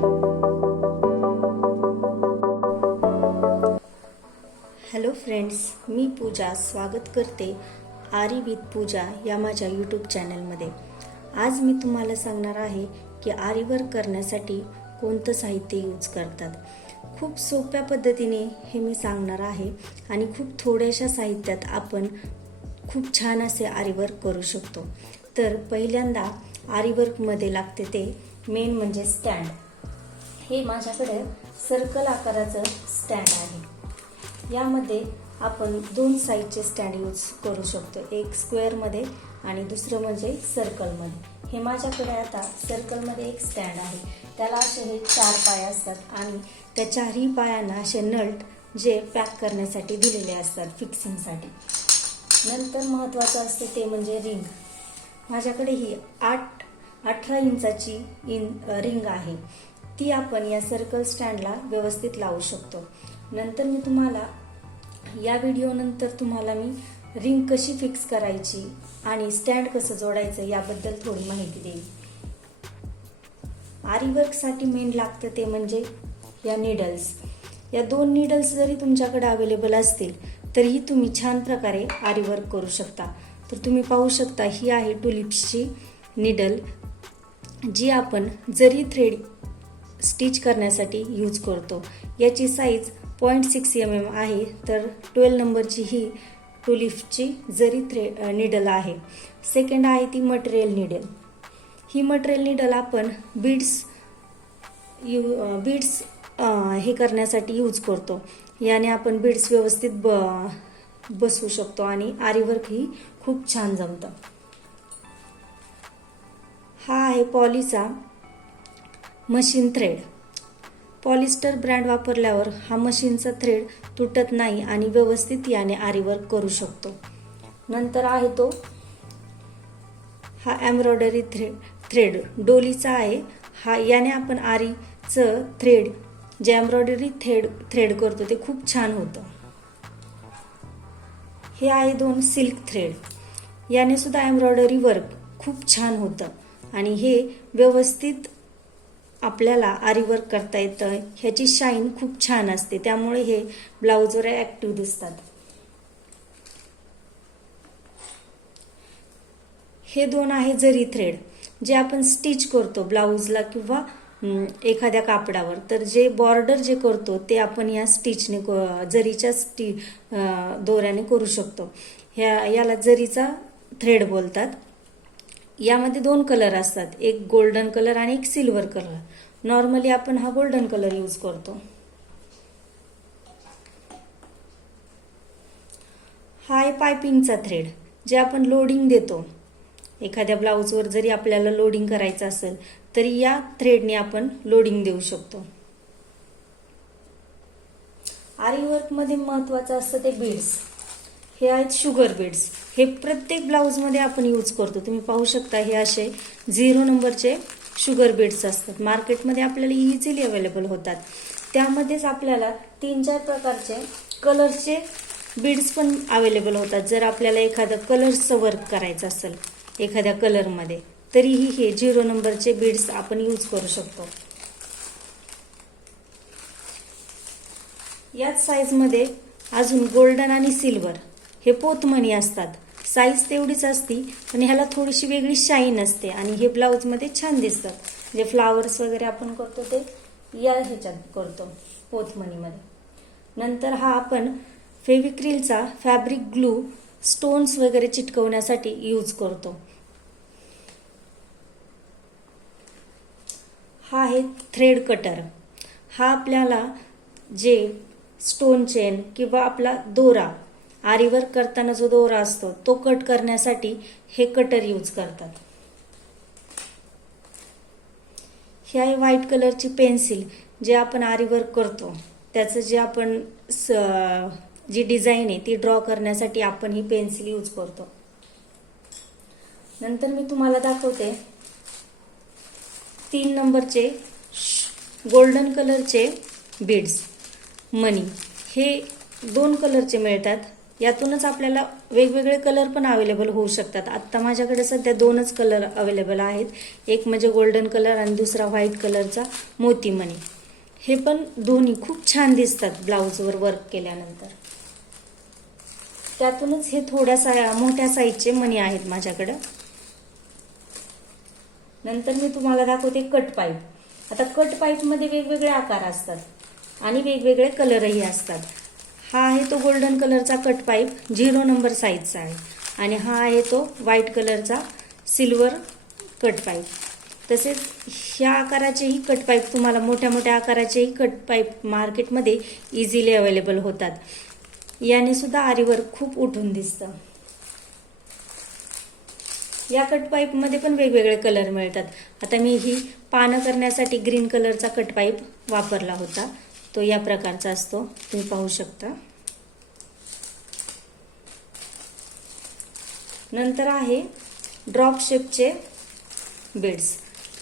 Hello friends, मी पूजा स्वागत करते आरी विथ पूजा या माझ्या यूट्यूब चॅनलमध्ये। आज मी तुम्हाला सांगणार आहे की आरी वर्क करण्यासाठी कोणतं साहित्य यूज करतात। खूप सोप्या पद्धतीने हे मी सांगणार आहे आणि खूप थोड्याशा साहित्यात आपण खूप छान असे आरी वर्क करू शकतो। तर पहिल्यांदा आरी वर्कमध्ये लागते ते मेन म्हणजे स्टँड। हे माझ्याकडे सर्कल आकाराचं स्टँड आहे। यामध्ये आपण दोन साईजचे स्टँड यूज करू शकतो, एक स्क्वेअरमध्ये आणि दुसरं म्हणजे सर्कलमध्ये। हे माझ्याकडे आता सर्कलमध्ये एक स्टँड आहे, त्याला असे हे 4 पाय असतात आणि त्या 4ही पायांना असे नट जे पॅक करण्यासाठी दिलेले असतात फिक्सिंगसाठी। नंतर महत्त्वाचं असतं ते म्हणजे रिंग। माझ्याकडे ही 18 इंचाची रिंग आहे, ती आपण या सर्कल स्टँडला व्यवस्थित लावू शकतो। नंतर मी तुम्हाला या व्हिडिओ नंतर तुम्हाला मी रिंग कशी फिक्स करायची आणि स्टँड कसं जोडायचं याबद्दल थोडी माहिती देईल। आरी वर्कसाठी मेन लागतं ते म्हणजे या नीडल्स। या 2 नीडल्स जरी तुमच्याकडे अवेलेबल असतील तरीही तुम्ही छान प्रकारे आरी वर्क करू शकता। तर तुम्ही पाहू शकता, ही आहे टुलिप्सची नीडल, जी आपण जरी थ्रेड स्टिच करण्यासाठी यूज करतो। याची साईज 0.6 mm आहे। तर 12 नंबरची ही टुलिप्सची जरी नीडल आहे। सेकंड आहे ती मटेरियल नीडल। ही मटेरियल नीडल आपण बीड्स हे करण्यासाठी यूज करतो। याने आपण बीड्स व्यवस्थित बसवू शकतो आणि आरी वर्क ही खूप छान जमतं। हा आहे पॉलीचा मशीन थ्रेड। पॉलिस्टर ब्रँड वापरल्यावर हा मशीनचा थ्रेड तुटत नाही आणि व्यवस्थित याने आरी वर्क करू शकतो। नंतर आहे तो हा एम्ब्रॉयडरी थ्रेड डोलीचा आहे। हा याने आपण आरीचं थ्रेड जे एम्ब्रॉयडरी थ्रेड करतो ते खूप छान होतं। हे आहे 2 सिल्क थ्रेड, याने सुद्धा एम्ब्रॉयडरी वर्क खूप छान होतं आणि हे व्यवस्थित आपल्याला आरी वर्क करता येतं। ह्याची शाईन खूप छान असते, त्यामुळे हे ब्लाउजवर ॲक्टिव्ह दिसतात। हे 2 आहे जरी थ्रेड, जे आपण स्टिच करतो ब्लाउजला किंवा एखाद्या कापडावर। तर जे बॉर्डर जे करतो ते आपण या स्टिचने जरीच्या दोऱ्याने करू शकतो। याला जरीचा थ्रेड बोलतात। यामध्ये 2 कलर असतात, एक गोल्डन कलर आणि एक सिल्वर कलर। नॉर्मली आपण हा गोल्डन कलर यूज करतो। हा आहे पायपिंगचा थ्रेड, जे आपण लोडिंग देतो। एखाद्या ब्लाउजवर जरी आपल्याला लोडिंग करायचं असेल तरी या थ्रेडने आपण लोडिंग देऊ शकतो। आरी वर्कमध्ये महत्त्वाचं असतं ते बीड्स। हे आहेत शुगर बीड्स। हे प्रत्येक ब्लाउजमध्ये आपण यूज करतो। तुम्ही पाहू शकता, हे असे 0 नंबरचे शुगर बीड्स असतात। मार्केटमध्ये आपल्याला इझिली अवेलेबल होतात। त्यामध्येच आपल्याला 3-4 प्रकारचे कलर्सचे बीड्स पण अवेलेबल होतात। जर आपल्याला एखादं कलर्सचं वर्क करायचं असेल एखाद्या कलरमध्ये, तरीही हे 0 नंबरचे बीड्स आपण यूज करू शकतो। याच साईजमध्ये अजून गोल्डन आणि सिल्वर हे पोतमणी असतात। साईज तेवढीच असती पण ह्याला थोडीशी वेगळी शाईन असते आणि हे ब्लाउजमध्ये छान दिसतात। जे फ्लावर्स वगैरे आपण करतो ते या ह्याच्यात करतो, पोतमणीमध्ये। नंतर हा आपण फेविक्रिलचा फॅब्रिक ग्लू स्टोन्स वगैरे चिटकवण्यासाठी यूज करतो। हा आहे थ्रेड कटर। हा आपल्याला जे स्टोन चेन किंवा आपला दोरा आरी वर्क करताना जो दोरा असतो तो कट करण्यासाठी हे कटर यूज करतात। ही आहे व्हाईट कलरची पेन्सिल, जे आपण आरी वर्क करतो त्याचं जे आपण जी डिझाईन आहे ती ड्रॉ करण्यासाठी आपण ही पेन्सिल यूज करतो। नंतर मी तुम्हाला दाखवते 3 नंबरचे गोल्डन कलरचे बीड्स मनी। हे 2 कलरचे मिळतात, यातूनच आपल्याला वेगवेगळे कलर पण अवेलेबल होऊ शकतात. आत्ता माझ्याकडे सध्या 2च कलर अवेलेबल आहेत. एक म्हणजे गोल्डन कलर आणि दुसरा व्हाईट कलरचा मोतीमणी. हे पण दोन्ही खूप छान दिसतात ब्लाऊजवर वर्क केल्यानंतर. त्यातूनच हे थोड्या मोठ्या साईजचे मणी आहेत माझ्याकडे. नंतर मी तुम्हाला दाखवते कट पाईप. आता कट पाईपमध्ये वेगवेगळे आकार असतात आणि वेगवेगळे कलरही असतात. हा आहे तो गोल्डन कलरचा कट पाईप 0 नंबर साईजचा आहे आणि हा आहे तो व्हाईट कलरचा सिल्वर कट पाईप. तसेच ह्या आकाराचेही कट पाईप तुम्हाला मोठ्या मोठ्या आकाराचेही कट पाईप मार्केटमध्ये इझिली अवेलेबल होतात. याने सुद्धा आरीवर्क खूप उठून दिसतं. या कट पाईप मध्ये पण वेगवेगळे कलर मिळतात. आता मी ही पानं करण्यासाठी ग्रीन कलरचा कट पाईप वापरला होता. तो या प्रकारचा असतो, तुम्ही पाहू शकता. नंतर आहे ड्रॉप शेपचे बीड्स.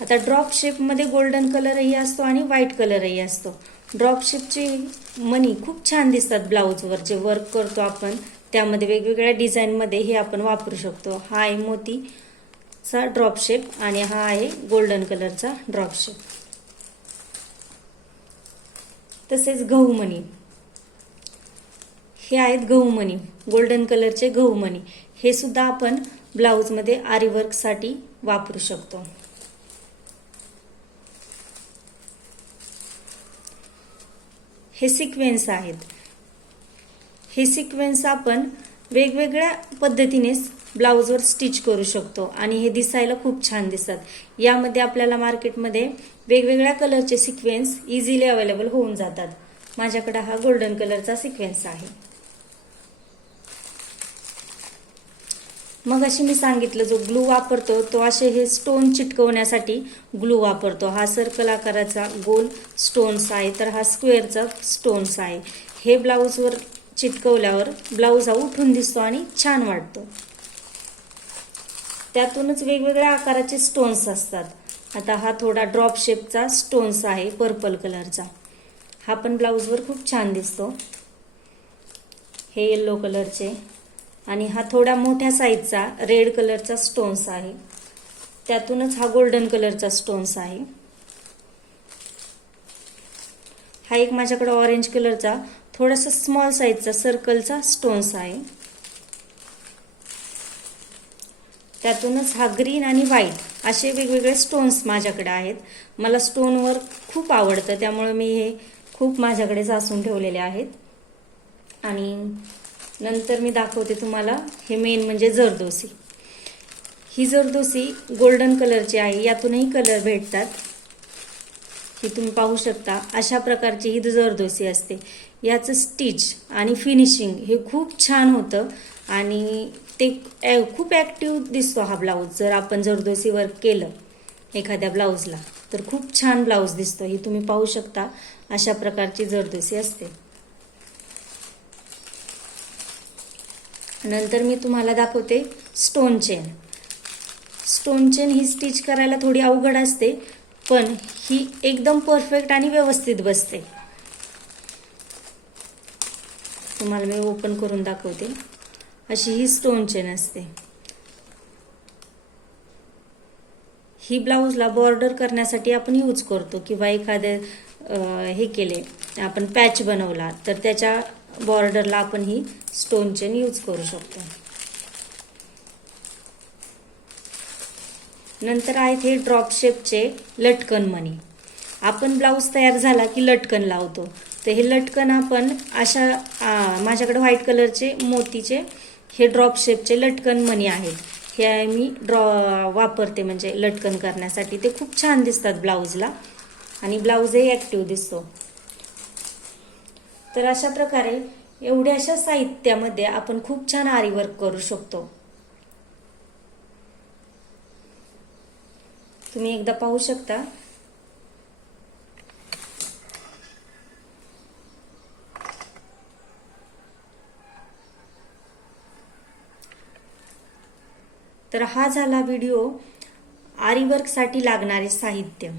आता ड्रॉप शेप मध्ये गोल्डन कलरही असतो आणि व्हाईट कलरही असतो. ड्रॉप शेपचे मणी खूप छान दिसतात ब्लाऊजवर. जे वर्क करतो आपण त्यामध्ये वेगवेगळ्या डिझाईनमध्ये हे आपण वापरू शकतो. हा आहे मोतीचा ड्रॉप शेप आणि हा आहे गोल्डन कलरचा ड्रॉप शेप. तसेच गहूमणी, हे आहेत गहूमणी, गोल्डन कलरचे गहूमणी. हे सुद्धा आपण ब्लाऊजमध्ये आरीवर्कसाठी वापरू शकतो. हे सिक्वेन्स आहेत. हे सिक्वेन्स आपण वेगवेगळ्या पद्धतीने ब्लाऊजवर स्टिच करू शकतो आणि हे दिसायला खूप छान दिसतात. यामध्ये आपल्याला मार्केटमध्ये वेगवेगळ्या कलरचे सिक्वेन्स इझिली अवेलेबल होऊन जातात. माझ्याकडे हा गोल्डन कलरचा सिक्वेन्स आहे. मग अशी मी सांगितलं, जो ग्लू वापरतो तो असे हे स्टोन चिटकवण्यासाठी ग्लू वापरतो. हा सर्कल आकाराचा गोल स्टोन्स आहे, तर हा स्क्वेअरचा स्टोन्स आहे. हे ब्लाऊजवर चिटकवल्यावर ब्लाऊज हा उठून दिसतो आणि छान वाटतो. त्यातूनच वेगवेगळ्या आकाराचे स्टोन्स असतात. आता हा थोडा ड्रॉप शेपचा स्टोन्स आहे पर्पल कलरचा. हा पण ब्लाऊजवर खूप छान दिसतो. हे येलो कलरचे आणि हा थोडा मोठ्या साईजचा रेड कलरचा स्टोन्स आहे. त्यातूनच हा गोल्डन कलरचा स्टोन्स आहे. हा एक माझ्याकडे ऑरेंज कलरचा थोडासा स्मॉल साईजचा सर्कलचा स्टोन्स आहे. त्यातूनच हा ग्रीन आणि व्हाईट असे वेगवेगळे स्टोन्स माझ्याकडे आहेत. मला स्टोन वर्क खूप आवडतं, त्यामुळे मी हे खूप माझ्याकडे साचून ठेवलेले आहेत. आणि नंतर मी दाखवते तुम्हाला हे मेन म्हणजे जरदोसी. ही जरदोसी गोल्डन कलरची आहे. यातूनही कलर भेटतात. ही तुम्ही पाहू शकता. अशा प्रकारची ही जरदोसी असते. याचं स्टिच आणि फिनिशिंग हे खूप छान होतं आणि ते खूप ॲक्टिव्ह दिसतो हा ब्लाऊज. जर आपण जरदोसी वर्क केलं एखाद्या ब्लाऊजला तर खूप छान ब्लाऊज दिसतो. ही तुम्ही पाहू शकता. अशा प्रकारची जरदोसी असते. नंतर मी तुम्हाला दाखवते स्टोन चेन. स्टोन चेन ही स्टिच करायला थोडी अवघड असते, पण ही एकदम परफेक्ट आणि व्यवस्थित बसते. तुम्हाला मी ओपन करून दाखवते. अशी ही स्टोन चेन असते. ही ब्लाऊजला बॉर्डर करण्यासाठी आपण यूज करतो किंवा एखादे हे केले आपण पॅच बनवला तर त्याच्या बॉर्डरला आपण ही स्टोन चेन यूज करू शकतो. नंतर आहेत हे ड्रॉप शेपचे लटकन मणी. आपण ब्लाऊज तयार झाला की लटकन लावतो, तर हे लटकन आपण अशा माझ्याकडे व्हाईट कलरचे मोतीचे हे ड्रॉप शेपचे लटकन मणी आहेत. हे मी वापरते म्हणजे लटकन करण्यासाठी. ते खूप छान दिसतात ब्लाऊजला आणि ब्लाऊजही ॲक्टिव्ह दिसतो. तर अशा प्रकारे एवढ्याशा साहित्यामध्ये आपण खूप छान आरी वर्क करू शकतो. तुम्ही एकदा पाहू शकता. तर हा झाला व्हिडिओ आरी वर्कसाठी लागणारे साहित्य.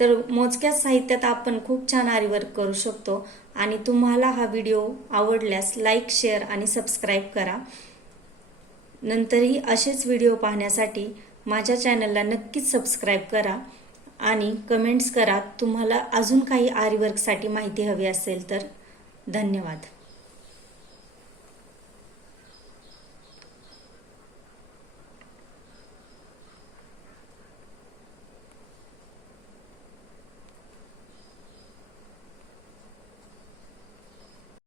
तर मोजक्याच साहित्यात आपण खूप छान आरी वर्क करू शकतो. आणि तुम्हाला हा व्हिडिओ आवडल्यास लाईक, शेअर आणि सबस्क्राईब करा. नंतरही असेच व्हिडिओ पाहण्यासाठी माझ्या चॅनलला नक्कीच सबस्क्राईब करा आणि कमेंट्स करा तुम्हाला अजून काही आरी वर्कसाठी माहिती हवी असेल तर. धन्यवाद.